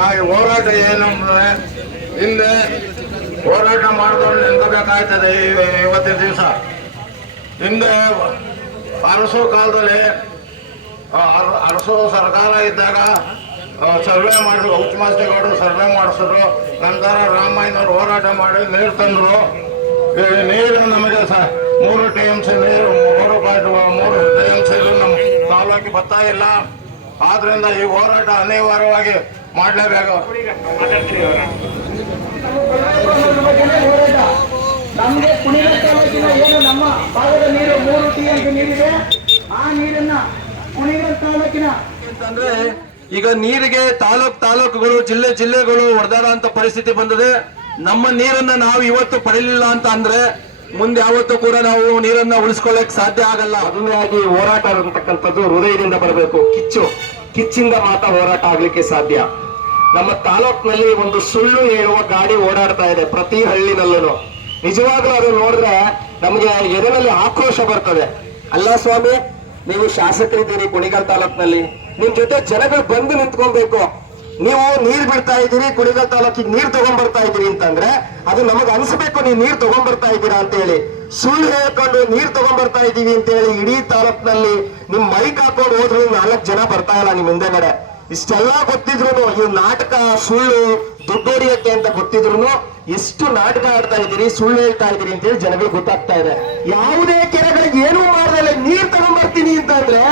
ನಾವು ಹೋರಾಟ ಏನಂದ್ರೆ ಹಿಂದೆ ಹೋರಾಟ ಮಾಡಿದವ್ರು ನಿಂತ್ಬೇಕಾಗ್ತದೆ ಇವತ್ತಿನ ದಿವಸ. ಹಿಂದೆ ಅರಸು ಕಾಲದಲ್ಲಿ ಅರಸು ಸರ್ಕಾರ ಇದ್ದಾಗ ಸರ್ವೆ ಮಾಡಿದ್ರು ಉಚ್ಚಮಾಸ್ತಿಗೌಡರು ಸರ್ವೆ ಮಾಡಿಸಿದ್ರು. ನಂತರ ರಾಮಾಯಣವ್ರು ಹೋರಾಟ ಮಾಡಿ ನೀರು ತಂದರು. ನೀರು ನಮಗೆ ಸ, ಮೂರು ಟಿ ಎಂ ಸಿ ನೀರು, ಮೂರು ಪಾಯಿಂಟ್ ಮೂರು ಟಿ ಎಂ ಸಿ ನಮ್ಮ ತಾಲೂಕಿಗೆ ಬರ್ತಾ ಇಲ್ಲ. ಆದ್ರಿಂದ ಈ ಹೋರಾಟ ಅನಿವಾರ್ಯವಾಗಿ ಮಾಡಲೇಬೇಕು ನಮಗೆ ಕುಣಿಗಲ್ ತಾಲೂಕಿನ ಏನು ನಮ್ಮ ಭಾಗದ ನೀರು ಮೂರು ಅಂತ ನೀರಿದೆ. ಆ ನೀರನ್ನ ಕುಣಿಗಲ್ ತಾಲೂಕಿನ ಅಂತಂದ್ರೆ ಈಗ ನೀರಿಗೆ ತಾಲೂಕ್ ತಾಲೂಕುಗಳು ಜಿಲ್ಲೆ ಜಿಲ್ಲೆಗಳು ಹೊಡೆದಾಡ ಅಂತ ಪರಿಸ್ಥಿತಿ ಬಂದಿದೆ. ನಮ್ಮ ನೀರನ್ನ ನಾವು ಇವತ್ತು ಪಡೆಯಲಿಲ್ಲ ಅಂತ ಅಂದ್ರೆ ಮುಂದೆ ಯಾವತ್ತೂ ಕೂಡ ನಾವು ನೀರನ್ನ ಉಳಿಸ್ಕೊಳ್ಳಕ್ ಸಾಧ್ಯ ಆಗಲ್ಲ. ಮೊದಲನೇದಾಗಿ ಹೋರಾಟ ಅಂತಕ್ಕಂಥದ್ದು ಹೃದಯದಿಂದ ಬರಬೇಕು. ಕಿಚ್ಚು. ಕಿಚ್ಚಿಂದ ಮಾತ ಹೋರಾಟ ಆಗ್ಲಿಕ್ಕೆ ಸಾಧ್ಯ. ನಮ್ಮ ತಾಲೂಕಿನಲ್ಲಿ ಒಂದು ಸುಳ್ಳು ಹೇಳುವ ಗಾಡಿ ಓಡಾಡ್ತಾ ಇದೆ ಪ್ರತಿ ಹಳ್ಳಿನಲ್ಲೂ ನಿಜವಾಗ್ಲೂ ಅದು ನೋಡಿದ್ರೆ ನಮಗೆ ಎದೆನಲ್ಲಿ ಆಕ್ರೋಶ ಬರ್ತದೆ. ಅಲ್ಲ ಸ್ವಾಮಿ, ನೀವು ಶಾಸಕರಿದ್ದೀರಿ ಕುಣಿಗಲ್ ತಾಲೂಕ್ನಲ್ಲಿ. ನಿಮ್ ಜೊತೆ ಜನಗಳು ಬಂದು ನಿಂತ್ಕೊಬೇಕು. ನೀವು ನೀರ್ ಬಿಡ್ತಾ ಇದ್ದೀರಿ ಕುಣಿಗಲ್ ತಾಲೂಕಿಗೆ ನೀರ್ ತಗೊಂಡ್ಬರ್ತಾ ಇದ್ದೀರಿ ಅಂತಂದ್ರೆ ಅದು ನಮಗ್ ಅನ್ಸ್ಬೇಕು ನೀವು ನೀರ್ ತಗೊಂಡ್ಬರ್ತಾ ಇದ್ದೀರಾ ಅಂತ ಹೇಳಿ. ಸುಳ್ಳು ಹೇಳ್ಕೊಂಡು ನೀರ್ ತಗೊಂಡ್ಬರ್ತಾ ಇದ್ದೀವಿ ಅಂತ ಹೇಳಿ ಇಡೀ ತಾಲೂಕ್ನಲ್ಲಿ ನಿಮ್ ಮೈಕ್ ಹಾಕೊಂಡು ಹೋದ್ರು ನಾಲ್ಕು ಜನ ಬರ್ತಾ ಇಲ್ಲ ನಿಮ್ ಹಿಂದೆಗಡೆ. ಇಷ್ಟೆಲ್ಲ ಗೊತ್ತಿದ್ರು ಈ ನಾಟಕ, ಸುಳ್ಳು ದುಡ್ಡೋರಿಯಕ್ಕೆ ಅಂತ ಗೊತ್ತಿದ್ರು ಎಷ್ಟು ನಾಟಕ ಆಡ್ತಾ ಇದ್ದೀರಿ, ಸುಳ್ಳು ಹೇಳ್ತಾ ಇದ್ದೀರಿ ಅಂತ ಹೇಳಿ ಜನಗಳಿಗೆ ಗೊತ್ತಾಗ್ತಾ ಇದೆ. ಯಾವುದೇ ಕೆರೆಗಳಿಗೆ ಏನೂ ಮಾಡ್ದಲ್ಲ ನೀರ್ ತಗೊಂಡ್ಬರ್ತೀನಿ ಅಂತಂದ್ರೆ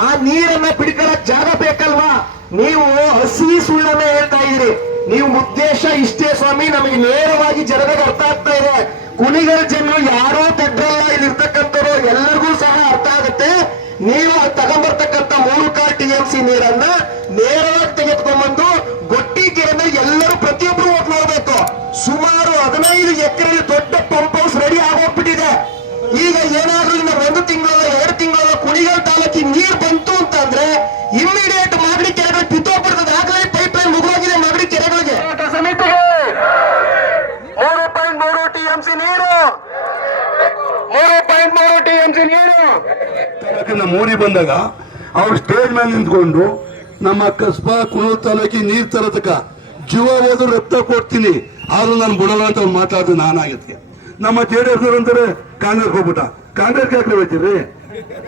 ಆ ನೀರನ್ನ ಬಿಡ್ಕೊಳಕ್ ಜಾಗ ಬೇಕಲ್ವಾ? ನೀವು ಹಸಿ ಸುಳ್ಳನ್ನ ಹೇಳ್ತಾ ಇದ್ರಿ ನೀವು ಉದ್ದೇಶ ಇಷ್ಟೇ ಸ್ವಾಮಿ, ನಮಗೆ ನೇರವಾಗಿ ಜನರಿಗೆ ಅರ್ಥ ಆಗ್ತಾ ಇದೆ. ಕುಣಿಗರ ಜನರು ಯಾರೋ ನೀರು. ಮೂರು ಪಾಯಿಂಟ್ ಮೂರು ಟಿ ಎಂ ಸಿ ಬಂದಾಗ ಅವ್ರು ಸ್ಟೇಜ್ ಮೇಲೆ ನಿಂತ್ಕೊಂಡು ನಮ್ಮ ಕಸ್ಬಾ, ಕುಣೂರು ತಾಲೂಕಿಗೆ ನೀರ್ ತರತಕ್ಕ ಜೀವ ಹೋದ್ರು ರಕ್ತ ಕೊಡ್ತೀನಿ. ಆದ್ರೂ ನಾನು ಬಿಡಲ್ಲ ಅಂತ ಅವ್ರು ನಾನಾಗಿದ್ದೆ. ನಮ್ಮ ಜೆ ಡಿ ಎಸ್ ಅಂತಾರೆ ಕಾಂಗ್ರೆಸ್ ಹೋಗ್ಬಿಟ್ಟ. ಕಾಂಗ್ರೆಸ್ ಯಾಕೆ ಹೋಗ್ತೀರಿ?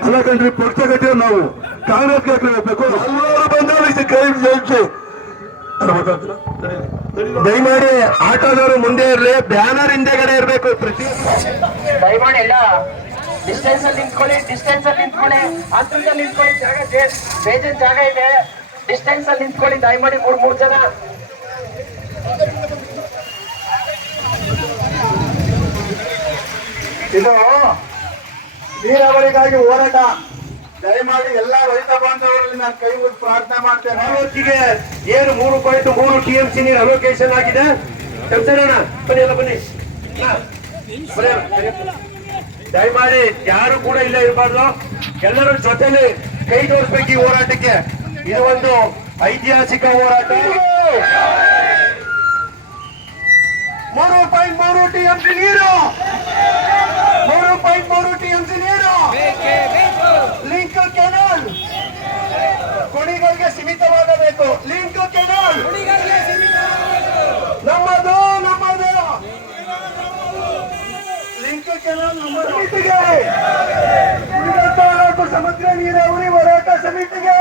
ಅಲ್ಲ ಕಣ್ರಿ, ಪಕ್ಷ ಕಟ್ಟಿರೋ ನಾವು. ಕಾಂಗ್ರೆಸ್ ಯಾಕೆ ಹೋಗ್ಬೇಕು? ಎಲ್ಲರೂ ಬಂದವರು ಇದು ಕೈ ಜಯಿಸಿ ದಯಮಾಡಿ ಆಟೋದವರು ಮುಂದೆ ಇರಲಿ ಬ್ಯಾನರ್ ಹಿಂದೆಗಡೆ ಇರಬೇಕು ಪ್ರತಿ. ದಯಮಾಡಿ ಎಲ್ಲ ಡಿಸ್ಟೆನ್ಸ್ ಅಲ್ಲಿ ನಿಂತ್ಕೊಳ್ಳಿ ಡಿಸ್ಟೆನ್ಸ್ ಅಲ್ಲಿ ನಿಂತ್ಕೊಳ್ಳಿ ಹತ್ರದಲ್ಲಿ ನಿಂತ್ಕೊಳ್ಳಿ ಜಾಗ ಬೇಜನ್ ಜಾಗ ಇದೆ. ಡಿಸ್ಟೆನ್ಸ್ ಅಲ್ಲಿ ನಿಂತ್ಕೊಳ್ಳಿ ದಯಮಾಡಿ ಮೂರ್ ಮೂರ್ ಜನ. ಇದು ನೀರಾವರಿಗಾಗಿ ಹೋರಾಟ. ದಯಮಾಡಿ ಎಲ್ಲ ರೈತ ಬಾಂಧವರಲ್ಲಿ ನಾನು ಕೈ ಮುಗಿದು ಪ್ರಾರ್ಥನೆ ಮಾಡ್ತೇನೆ. ತಾಲೂಕಿಗೆ ಏನು ಮೂರು ಪಾಯಿಂಟ್ ಮೂರು ಟಿ ಎಂ ಸಿ ನೀರು ಅಲೋಕೇಶನ್ ಆಗಿದೆ. ಚಂದ್ರಣ್ಣ ಬನ್ನಿ ಎಲ್ಲ ಬನ್ನಿ. ದಯಮಾಡಿ ಯಾರು ಕೂಡ ಇಲ್ಲ ಇರಬಾರ್ದು. ಎಲ್ಲರೂ ಜೊತೆಲಿ ಕೈ ತೋರಿಸ್ಬೇಕು ಈ ಹೋರಾಟಕ್ಕೆ. ಇದು ಒಂದು ಐತಿಹಾಸಿಕ ಹೋರಾಟ. ಮೂರು ಪಾಯಿಂಟ್ ಮೂರು ಟಿ ಎಂ ಸಿ ನೀರು ಮೂರು ಪಾಯಿಂಟ್ ಮೂರು ಟಿ ಎಂ ಸಿ ನೀರು ಲಿಂಕ್ ಕೆನಾಲ್. ಕುಣಿಗಳಿಗೆ ಸೀಮಿತವಾಗಬೇಕು. Link canal. ನಮ್ಮದು ನಮ್ಮದು. ಲಿಂಕ್ ಕೆನಾಲ್ ನಮ್ಮ ಸಮಿತಿಗೆ. ತಾಲೂಕು ಸಮಗ್ರ ನೀರಾವರಿ ಹೋರಾಟ ಸಮಿತಿಗೆ.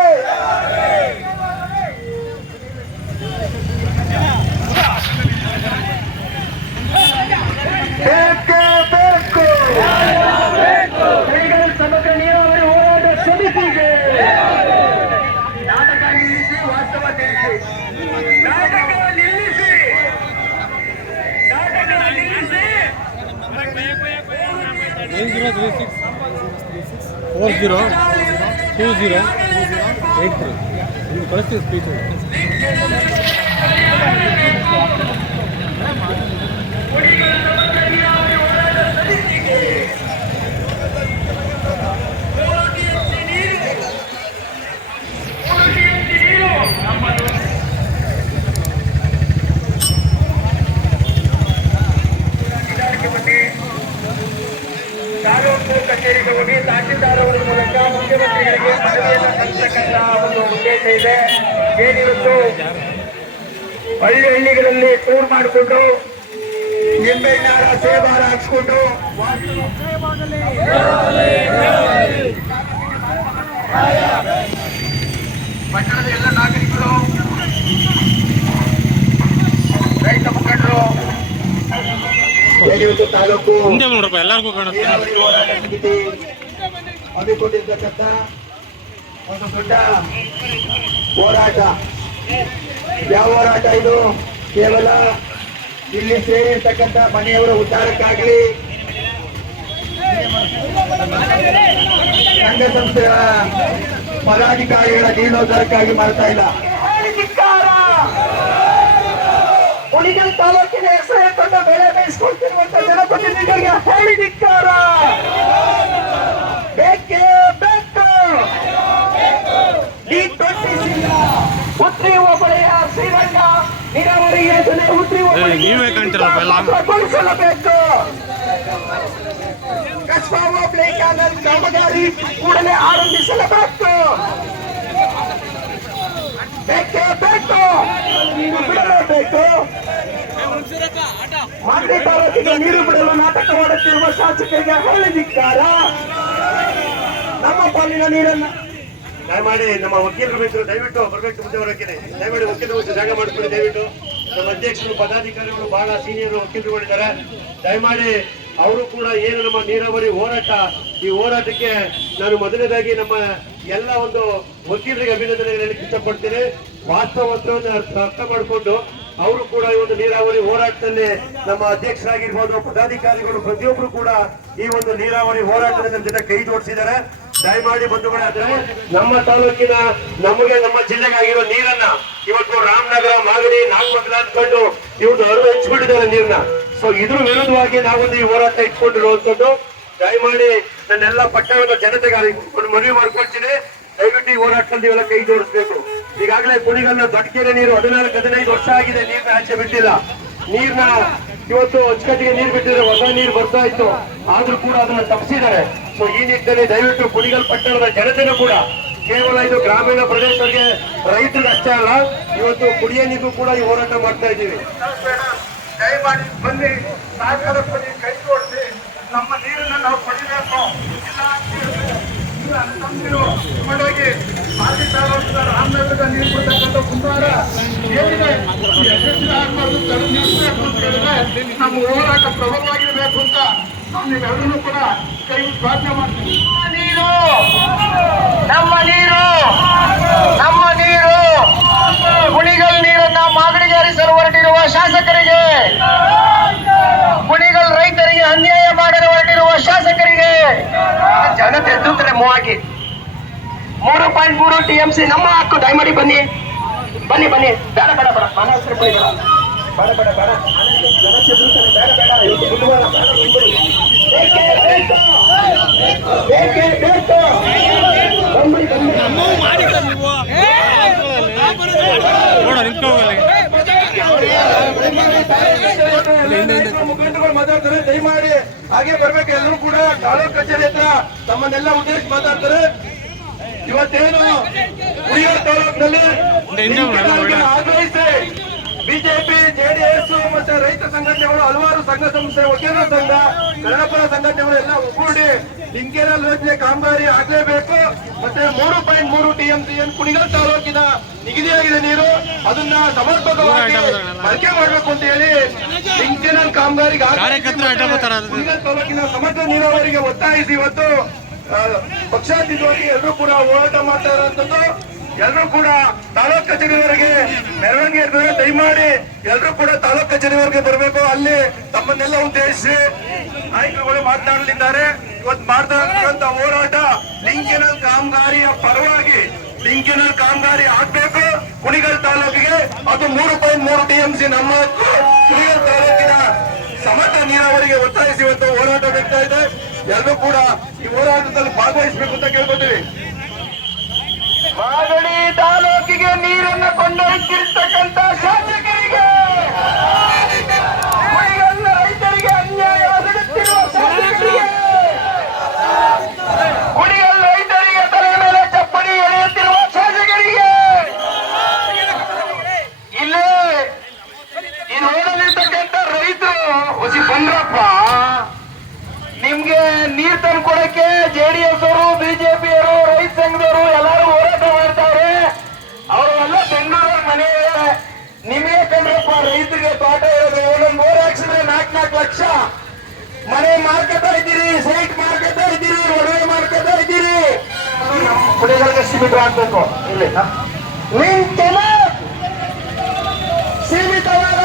ತಾಲೂಕು ಕಚೇರಿಗೆ ಹೋಗಿ ತಹಶೀಲ್ದಾರ್ ಅವರ ಮೂಲಕ ಮುಖ್ಯಮಂತ್ರಿಗಳಿಗೆ ಮನವಿಯನ್ನು ಸಲ್ಲಿಸತಕ್ಕಂತಹ ಒಂದು ಉದ್ದೇಶ ಇದೆ ಏನಿವತ್ತು ಹಳ್ಳಿ ಹಳ್ಳಿಗಳಲ್ಲಿ ಟೂರ್ ಮಾಡಿಕೊಂಡು ನಿಂಬೆಣ್ಣಾರ ಸೇಬಾರ ಹಾಕ್ಸ್ಕೊಂಡು ಪಟ್ಟಣದ ಎಲ್ಲ ನಾಗರಿಕರು ರೈತ ಮುಖಂಡರು ತಾಲೂಕು ನೋಡಪ್ಪ ಎಲ್ಲರಿಗೂ ಕಾಣುತ್ತೆ. ಹಮ್ಮಿಕೊಂಡಿರ್ತಕ್ಕಂಥ ಒಂದು ದೊಡ್ಡ ಹೋರಾಟ. ಯಾವ ಹೋರಾಟ ಇದು? ಕೇವಲ ಇಲ್ಲಿ ಸೇರಿರ್ತಕ್ಕಂಥ ಮನೆಯವರ ಉದ್ಧಾರಕ್ಕಾಗಲಿ? ಸಂಘ ಸಂಸ್ಥೆಯ ಪದಾಧಿಕಾರಿಗಳ ಜೀರ್ಣೋದ್ಧಾರಕ್ಕಾಗಿ ಮಾಡ್ತಾ ಇಲ್ಲ. ಉಳಿಗಲ್ ತಾಲೂಕಿನ ಹೆಸರೇ ಹೇಳ್ಕೊಂಡು ಬೆಳೆ ಬೇಯಿಸ್ಕೊಳ್ತಿರುವಂತ ಜನಪ್ರತಿನಿಧಿಗಳಿಗೆ ಹೇಳಿ ಧಿಕ್ಕಾರ ಬೇಕು ಟ್ವೆಂಟಿ ಉತ್ರಿ ಹೋಬಳಿಯ ಶ್ರೀರಂಗ ನೀರಾವರಿ ಯೋಜನೆ ಉತ್ರಿ ನೀವೇ. ಗೊಳಿಸಲೇಬೇಕು ಕಸ್ಬಾ ಹೋಬಳಿ ಕ್ಯಾನಲ್ ಕಾಮಗಾರಿ ಕೂಡಲೇ ಆರಂಭಿಸಲೇಬೇಕು. ಬೇಕೇ ಬೇಕು. ಮಾತೆ ತಾಲೂಕಿಗೆ ನೀರು ಬಿಡಲು ನಾಟಕ ಮಾಡುತ್ತಿರುವ ಶಾಸಕರಿಗೆ ಹೇಳಿದಿಕ್ಕಾರ ನಮ್ಮ ಪಾಲಿನ ನೀರನ್ನ ದಯಮಾಡಿ ನಮ್ಮ ವಕೀಲರು ಬೇಕು ದಯವಿಟ್ಟು ಬರಬೇಕು ಮುಂದೆ ಬರೋಕೆ ದಯಮಾಡಿ ವಕೀಲರು ಜಾಗ ಮಾಡಿಕೊಡಿ ದಯವಿಟ್ಟು. ನಮ್ಮ ಅಧ್ಯಕ್ಷರು, ಪದಾಧಿಕಾರಿಗಳು ಬಹಳ ಸೀನಿಯರ್ ವಕೀಲರುಗಳಿದ್ದಾರೆ. ದಯಮಾಡಿ ಅವರು ಕೂಡ ಏನು ನಮ್ಮ ನೀರಾವರಿ ಹೋರಾಟ, ಈ ಹೋರಾಟಕ್ಕೆ ನಾನು ಮೊದಲನೇದಾಗಿ ನಮ್ಮ ಎಲ್ಲ ಒಂದು ವಕೀಲರಿಗೆ ಅಭಿನಂದನೆ ಹೇಳಲಿಕ್ಕೆ ಇಷ್ಟಪಡ್ತೇನೆ. ವಾಸ್ತವತ್ವವನ್ನು ಅರ್ಥ ಮಾಡಿಕೊಂಡು ಅವರು ಕೂಡ ಈ ಒಂದು ನೀರಾವರಿ ಹೋರಾಟದಲ್ಲಿ ನಮ್ಮ ಅಧ್ಯಕ್ಷರಾಗಿರ್ಬೋದು, ಪದಾಧಿಕಾರಿಗಳು, ಪ್ರತಿಯೊಬ್ಬರು ಕೂಡ ಈ ಒಂದು ನೀರಾವರಿ ಹೋರಾಟದ ಜೊತೆ ಕೈ ಜೋಡಿಸಿದ್ದಾರೆ. ದಯಮಾಡಿ ಬಂಧುಗಳಾದ್ರೆ ನಮ್ಮ ತಾಲೂಕಿನ, ನಮಗೆ ನಮ್ಮ ಜಿಲ್ಲೆಗಾಗಿರೋ ನೀರನ್ನ ಇವತ್ತು ರಾಮನಗರ, ಮಾಗಡಿ, ನಾಗಮಂಗಲ ಅಂದ್ಕೊಂಡು ಇವತ್ತು ಹರಿದು ಹಂಚ್ಬಿಟ್ಟಿದ್ದಾರೆ ನೀರನ್ನ. ಸೊ ಇದ್ರ ವಿರುದ್ಧವಾಗಿ ನಾವೊಂದು ಈ ಹೋರಾಟ ಇಟ್ಕೊಂಡಿರುವಂತದ್ದು ದಯಮಾಡಿ ನನ್ನೆಲ್ಲ ಪಟ್ಟಣದ ಜನತೆಗೆ ಒಂದು ಮನವಿ ಮಾಡ್ಕೊಳ್ತೀನಿ. ದಯವಿಟ್ಟು ಈ ಹೋರಾಟದಲ್ಲಿ ಇವೆಲ್ಲ ಕೈ ಜೋಡಿಸ್ಬೇಕು. ಈಗಾಗಲೇ ಕುಣಿಗಲ್ನ ದೊಡ್ಡಕೆರೆ ನೀರು ಹದಿನಾಲ್ಕು, ಹದಿನೈದು ವರ್ಷ ಆಗಿದೆ ನೀರ್ನ ಆಚೆ ಬಿಟ್ಟಿಲ್ಲ. ನೀರ್ನ ಇವತ್ತು ಅಚ್ಚುಕಟ್ಟಿಗೆ ನೀರು ಬಿಟ್ಟಿದ್ರೆ ಹೊಸ ನೀರು ಬರ್ತಾ ಇತ್ತು. ಆದ್ರೂ ಕೂಡ ಅದನ್ನ ತಪ್ಪಿಸಿದ್ದಾರೆ. ಸೊ ಈ ನಿಟ್ಟಿನಲ್ಲಿ ದಯವಿಟ್ಟು ಕುಣಿಗಲ್ ಪಟ್ಟಣದ ಜನತೆನೂ ಕೂಡ ಕೇವಲ ಇದು ಗ್ರಾಮೀಣ ಪ್ರದೇಶಗಳಿಗೆ ರೈತರಿಗೆ ಅಷ್ಟೇ ಅಲ್ಲ, ಇವತ್ತು ಕುಡಿಯ ಕೂಡ ಈ ಹೋರಾಟ ಮಾಡ್ತಾ ಇದ್ದೀವಿ. ದಯಮಾಡಿ ಬನ್ನಿ ಸರ್ಕಾರದ ಬನ್ನಿ ಕೈ ಜೋಡಿಸಿ, ನಮ್ಮ ನೀರನ್ನ ನಾವು ಪಡಿಬೇಕು. ಇಲ್ಲ ಮಾಜಿ ತಾಲೂಕಿನ ರಾಮನಗರದ ನೀರು ಕೊಡ್ತಕ್ಕಂಥ ಕುಂದಾರ ಏನಿದೆ ಯಶಸ್ವಿ ಆಗಬಾರ್ದು ತಡೆ ನಿಲ್ಲಿಸ್ಬೇಕು ನಮ್ಮ ಹೋರಾಟ ಪ್ರಬಲವಾಗಿರ್ಬೇಕು ಅಂತ. ನೀವೆಲ್ಲರೂ ಕೂಡ ನೀರು, ನಮ್ಮ ನೀರು ನಮ್ಮ ನೀರು. ಕುಣಿಗಲ್ ನೀರನ್ನ ಮಾಗಡಿಗೆ ಹರಿಸಲು ಹೊರಟಿರುವ ಶಾಸಕರಿಗೆ, ಕುಣಿಗಲ್ ರೈತರಿಗೆ ಅನ್ಯಾಯ ಮಾಡಲು ಹೊರಟಿರುವ ಶಾಸಕರಿಗೆ ಜನತೆ ಎದ್ದುತ್ತಾರೆ ಮೂವಾಗಿ ಮೂರು ಪಾಯಿಂಟ್ ಮೂರು ಟಿ ಎಂ ಸಿ ನಮ್ಮ ಹಕ್ಕು. ದಯಮಾಡಿ ಬನ್ನಿ. ಬನ್ನಿ ಬನ್ನಿ. ಬೇಡ ಬೇಡ ಬೇಡ. ಮನ ಹೆಸರು ಬೇಡ ಬೇಡ ಬೇಡ. ಮಾಡಿ ಬೇಡ ಬೇಡ ಮುಖಂಡರುಗಳು ಮಾತಾಡ್ತಾರೆ ದಯಮಾಡಿ ಹಾಗೆ ಬರ್ಬೇಕು ಎಲ್ಲರೂ ಕೂಡ ತಾಲೂಕ್ ಕಚೇರಿ ಹತ್ರ ತಮ್ಮನ್ನೆಲ್ಲ ಉದ್ದೇಶ ಮಾತಾಡ್ತಾರೆ ಇವತ್ತೇನು ಕುಡಿಯೋ ತಾಲೂಕಿನಲ್ಲಿ ಆಗ್ರಹಿಸಿ ಬಿಜೆಪಿ ಜೆಡಿಎಸ್ ಮತ್ತೆ ರೈತ ಸಂಘಟನೆಗಳು ಹಲವಾರು ಸಂಘ ಸಂಸ್ಥೆ ವಕೀಲರ ಸಂಘ ಕನ್ನಡಪರ ಸಂಘಟನೆಗಳು ಎಲ್ಲ ಒಗ್ಗೂಡಿ ಲಿಂಕೇರಲ್ ಯೋಜನೆ ಕಾಮಗಾರಿ ಆಗಲೇಬೇಕು. ಮತ್ತೆ ಮೂರು ಪಾಯಿಂಟ್ ಮೂರು ಟಿಎಂಸಿ ಕುಣಿಗಲ್ ತಾಲೂಕಿನ ನಿಗದಿಯಾಗಿದೆ ನೀರು. ಅದನ್ನ ಸಮರ್ಪಕವಾಗಿ ಬಳಕೆ ಮಾಡಬೇಕು ಅಂತ ಹೇಳಿ ಲಿಂಕೇನಲ್ ಕಾಮಗಾರಿಗೆ. ಕುಣಿಗಲ್ ತಾಲೂಕಿನ ಸಮಗ್ರ ನೀರಾವರಿಗೆ ಒತ್ತಾಯಿಸಿ ಇವತ್ತು ಪಕ್ಷಾತೀತವಾಗಿ ಎಲ್ಲರೂ ಕೂಡ ಹೋರಾಟ ಮಾಡ್ತಾ ಇರುವಂತದ್ದು. ಎಲ್ಲರೂ ಕೂಡ ತಾಲೂಕ್ ಕಚೇರಿವರೆಗೆ ಮೆರವಣಿಗೆ ಇರ್ತದೆ ದಯಮಾಡಿ ಎಲ್ಲರೂ ಕೂಡ ತಾಲೂಕ್ ಕಚೇರಿವರೆಗೆ ಬರಬೇಕು. ಅಲ್ಲಿ ತಮ್ಮನ್ನೆಲ್ಲ ಉದ್ದೇಶಿಸಿ ನಾಯಕರುಗಳು ಮಾತನಾಡಲಿದ್ದಾರೆ. ಇವತ್ತು ಮಾಡ್ತಾ ಇರುವಂತ ಹೋರಾಟ ಲಿಂಕಿನ ಕಾಮಗಾರಿಯ ಪರವಾಗಿ ಲಿಂಕಿನ ಕಾಮಗಾರಿ ಆಗ್ಬೇಕು. ಕುಣಿಗಲ್ ತಾಲೂಕಿಗೆ ಅದು ಮೂರು ಪಾಯಿಂಟ್ ಮೂರು ಟಿಎಂಸಿ ನಮ್ಮ. ಕುಣಿಗಲ್ ತಾಲೂಕಿನ ಸಮತ ನೀರಾವರಿಗೆ ಒತ್ತಾಯಿಸಿ ಇವತ್ತು ಹೋರಾಟ ನಡೀತಾ ಇದೆ. ಎಲ್ಲರೂ ಕೂಡ ಈ ಹೋರಾಟದಲ್ಲಿ ಭಾಗವಹಿಸಬೇಕು ಅಂತ ಕೇಳ್ಕೊತೀವಿ. ಮಾಗಡಿ ತಾಲೂಕಿಗೆ ನೀರನ್ನು ಕೊಂಡೊಯ್ತಿರ್ತಕ್ಕಂಥ ಶಾಸಕರಿಗೆ ನೀರ್ ತಂದ್ಕೊಡಕ್ಕೆ ಜೆಡಿಎಸ್ ಅವರು ಬಿಜೆಪಿಯವರು ರೈತ ಸಂಘದವರು ಎಲ್ಲರೂ ಹೋರಾಟ ಮಾಡ್ತಾವ್ರೆ ಅವರೆಲ್ಲ ಬೆಂಗಳೂರು ಮನೆ ಇದೆ. ನಿಮಗೆ ಕಂಡ್ರಪ್ಪ ರೈತರಿಗೆ ತೋಟ ಇರೋದು ಒಂದೊಂದು ಬೋರ್ ಹಾಕ್ಸಿದ್ರೆ ನಾಲ್ಕು ನಾಲ್ಕು ಲಕ್ಷ ಮನೆ ಮಾರ್ಕೊತಾ ಇದ್ದೀರಿ ಸೈಟ್ ಮಾರ್ಕೊತಾ ಇದ್ದೀರಿ ಒಡವೆ ಮಾರ್ಕೊತಾ ಇದ್ದೀರಿ ಕುಡಿಗಳಿಗೆ ಸೀಮಿತ ಆಗ್ಬೇಕು. ಇಲ್ಲಿ. ನಿಂತಿನ ಸೀಮಿತವಾಗಬೇಕು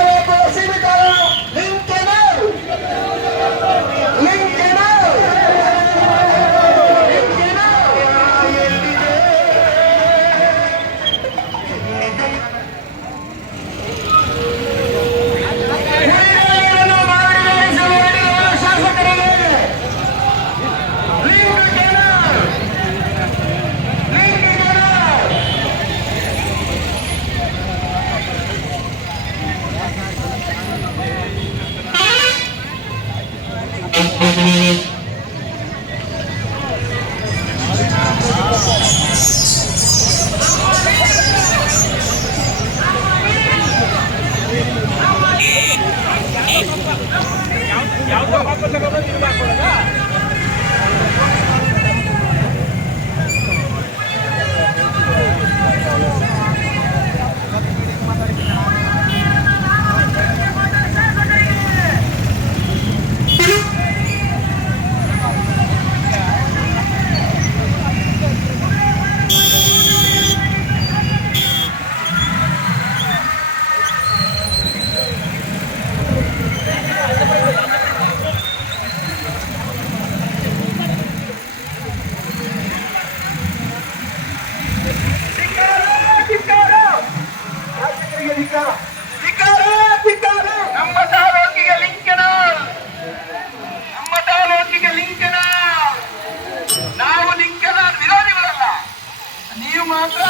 ಮಾತ್ರ.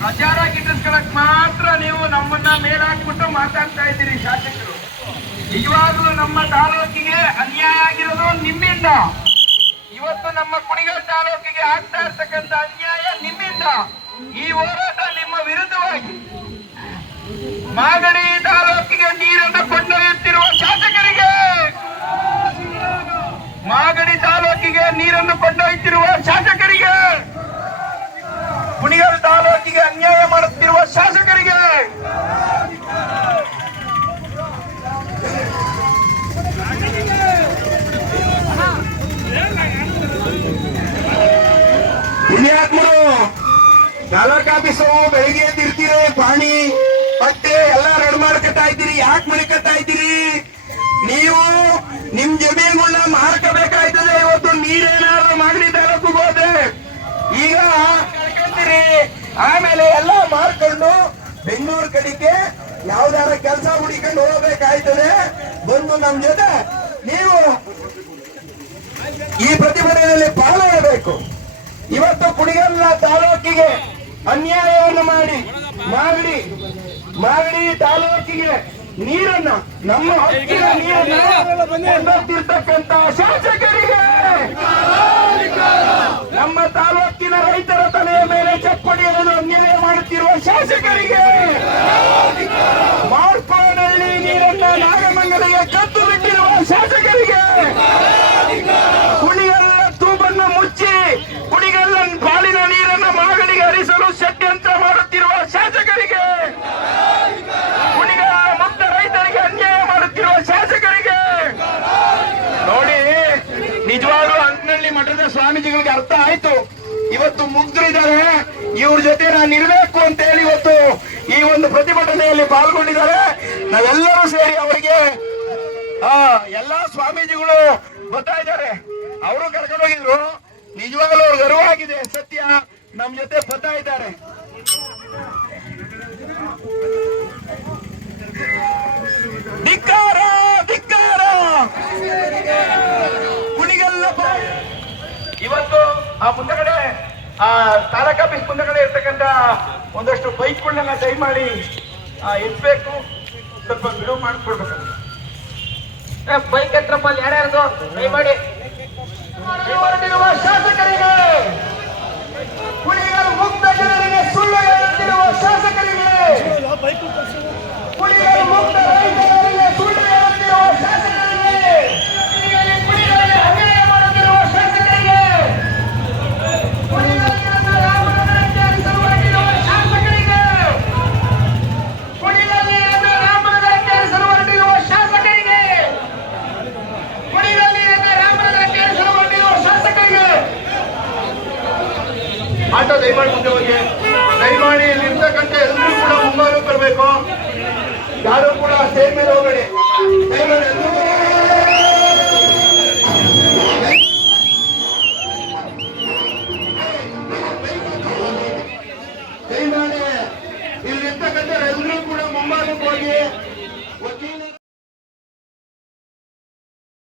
ಪ್ರಚಾರ ಗಿಟ್ಟಿಸ್ಕೊಳಕ್ ಮಾತ್ರ ನೀವು ನಮ್ಮನ್ನ ಮೇಲಾಕ್ಬಿಟ್ಟು ಮಾತಾಡ್ತಾ ಇದ್ದೀರಿ ಶಾಸಕರು. ನಿಜವಾಗ್ಲೂ ನಮ್ಮ ತಾಲೂಕಿಗೆ ಅನ್ಯಾಯ ಆಗಿರೋದು ನಿಮ್ಮಿಂದ. ಇವತ್ತು ನಮ್ಮ ಕುಣಿಗಲ್ ತಾಲೂಕಿಗೆ ಆಗ್ತಾ ಇರ್ತಕ್ಕಂಥ ಅನ್ಯಾಯ ನಿಮ್ಮಿಂದ. ಈ ಹೋರಾಟ ನಿಮ್ಮ ವಿರುದ್ಧವಾಗಿ. ಮಾಗಡಿ ತಾಲೂಕಿಗೆ ನೀರನ್ನು ಕೊಂಡೊಯ್ಯುತ್ತಿರುವ ಶಾಸಕರಿಗೆ ಮಾಗಡಿ ತಾಲೂಕಿಗೆ ನೀರನ್ನು ಕೊಂಡೊಯ್ಯುತ್ತಿರುವ ಶಾಸಕರಿಗೆ ಕುಣಿಗಲ್ ತಾಲೂಕಿಗೆ ಅನ್ಯಾಯ ಮಾಡುತ್ತಿರುವ ಶಾಸಕರಿಗೆ ಪುಣ್ಯಾತ್ಮರು ತಾಲೂಕ್ ಆಫೀಸು ಬೆಳಿಗ್ಗೆ ಎದ್ದಿರ್ತೀರಿ, ಪಾಣಿ, ಬಟ್ಟೆ ಎಲ್ಲ ರೆಡ್ ಮಾಡ್ಕೊತಾ ಇದ್ದೀರಿ, ಯಾಕೆ ಮಡಿಕತ್ತಾ ಇದ್ದೀರಿ? ನೀವು ನಿಮ್ ಜಮೀನುಗಳನ್ನ ಮಾರ್ಕಬೇಕಾಯ್ತದೆ, ಇವತ್ತು ನೀರೇನಾದ್ರೂ ಮಾಗಡಿ ತಾಲೂಕಿಗೆ ಹೋದ್ರೆ. ಈಗ ಆಮೇಲೆ ಎಲ್ಲ ಮಾರ್ಕೊಂಡು ಬೆಂಗಳೂರು ಕಡೆಗೆ ಯಾವ್ದಾರ ಕೆಲಸ ಹುಡಿಕೊಂಡು ಹೋಗ್ಬೇಕಾಯ್ತದೆ. ಬಂದು ನಮ್ ಜೊತೆ ನೀವು ಈ ಪ್ರತಿಭಟನೆಯಲ್ಲಿ ಪಾಲ್ಗೊಳ್ಳಬೇಕು. ಇವತ್ತು ಕುಡಿಗಲ್ಲ ತಾಲೂಕಿಗೆ ಅನ್ಯಾಯವನ್ನು ಮಾಡಿ ಮಾಗಡಿ ಮಾಗಡಿ ತಾಲೂಕಿಗೆ ನೀರನ್ನ ನಮ್ಮ ಹಕ್ಕಿನ ನೀರನ್ನ ಶಾಸಕರಿಗೆ ನಮ್ಮ ತಾಲೂಕಿನ ರೈತರ ತಲೆಯ ಮೇಲೆ ಚಪ್ಪಡಿಯನ್ನು ಅನ್ಯಾಯ ಮಾಡುತ್ತಿರುವ ಶಾಸಕರಿಗೆ ಮಾರ್ಕೋನಹಳ್ಳಿ ನೀರನ್ನ ನಾಗಮಂಗಲಿಗೆ ಕದ್ದು ಬಿಟ್ಟಿರುವ ಶಾಸಕರಿಗೆ ಕುಣಿಗಲ್ಲ ತೂಬನ್ನು ಮುಚ್ಚಿ ಕುಣಿಗಲ್ಲ ಪಾಲಿನ ನೀರನ್ನು ಮಾಗಡಿಗೆ ಹರಿಸಲು ಷಡ್ಯಂತ್ರ ಮಾಡುತ್ತಿರುವ ಶಾಸಕರಿಗೆ ಕುಣಿಗಲ್ಲ ಮುಕ್ತ ರೈತರಿಗೆ ಅನ್ಯಾಯ ಮಾಡುತ್ತಿರುವ ಶಾಸಕರಿಗೆ ನೋಡಿ ನಿಜವಾಗ್ಲೂ ಮಠದ ಸ್ವಾಮೀಜಿಗಳಿಗೆ ಅರ್ಥ ಆಯ್ತು. ಇವತ್ತು ಮುಗ್ಧರಿದ್ದಾರೆ ಇವ್ರ ಜೊತೆ ನಾನು ಇರಬೇಕು ಅಂತ ಹೇಳಿ ಇವತ್ತು ಈ ಒಂದು ಪ್ರತಿಭಟನೆಯಲ್ಲಿ ಪಾಲ್ಗೊಂಡಿದ್ದಾರೆ. ನಾವೆಲ್ಲರೂ ಸೇರಿ ಅವರಿಗೆ, ಆ, ಎಲ್ಲಾ ಸ್ವಾಮೀಜಿಗಳು ಬರ್ತಾ ಇದ್ದಾರೆ. ಅವರು ಕರ್ಕೊಂಡು ಹೋಗಿದ್ರು. ನಿಜವಾಗಲೂ ಅವ್ರು ಆಗಿದೆ. ಸತ್ಯ ನಮ್ ಜೊತೆ ಬರ್ತಾ ಇದ್ದಾರೆ. ಧಿಕ್ಕಾರ ಧಿಕ್ಕಾರ. ಕುಣಿಗಲ್ಲ. ಇವತ್ತು ಆ ಮುಂದಗಡೆ ಆ ತಾರಕಾ ಆಫೀಸ್ ಮುಂದಗಡೆ ಇರ್ತಕ್ಕಂಥ ಒಂದಷ್ಟು ಬೈಕ್ಗಳನ್ನ ದಯಮಾಡಿ ಇರ್ಬೇಕು ಸ್ವಲ್ಪ ಬಿಡುವು ಮಾಡಿಕೊಡ್ಬೇಕು. ಬೈಕ್ ಹತ್ರಪ್ಪ ಯಾರ್ಯಾರ್ದು ದಯಮಾಡಿ ಹೊರಟಿರುವ ಶಾಸಕರಿಗೆ ಕುಣಿಗಲ್ ಮುಕ್ತ ಜನರಿಗೆ ಸುಳ್ಳು ಹೇಳುತ್ತಿರುವ ಶಾಸಕರಿಗೆ ಕುಣಿಗಲ್ ಮುಕ್ತ ರೈತರಿಗೆ ಸುಳ್ಳು ಹೇಳುತ್ತಿರುವ ಶಾಸಕರಿಗೆ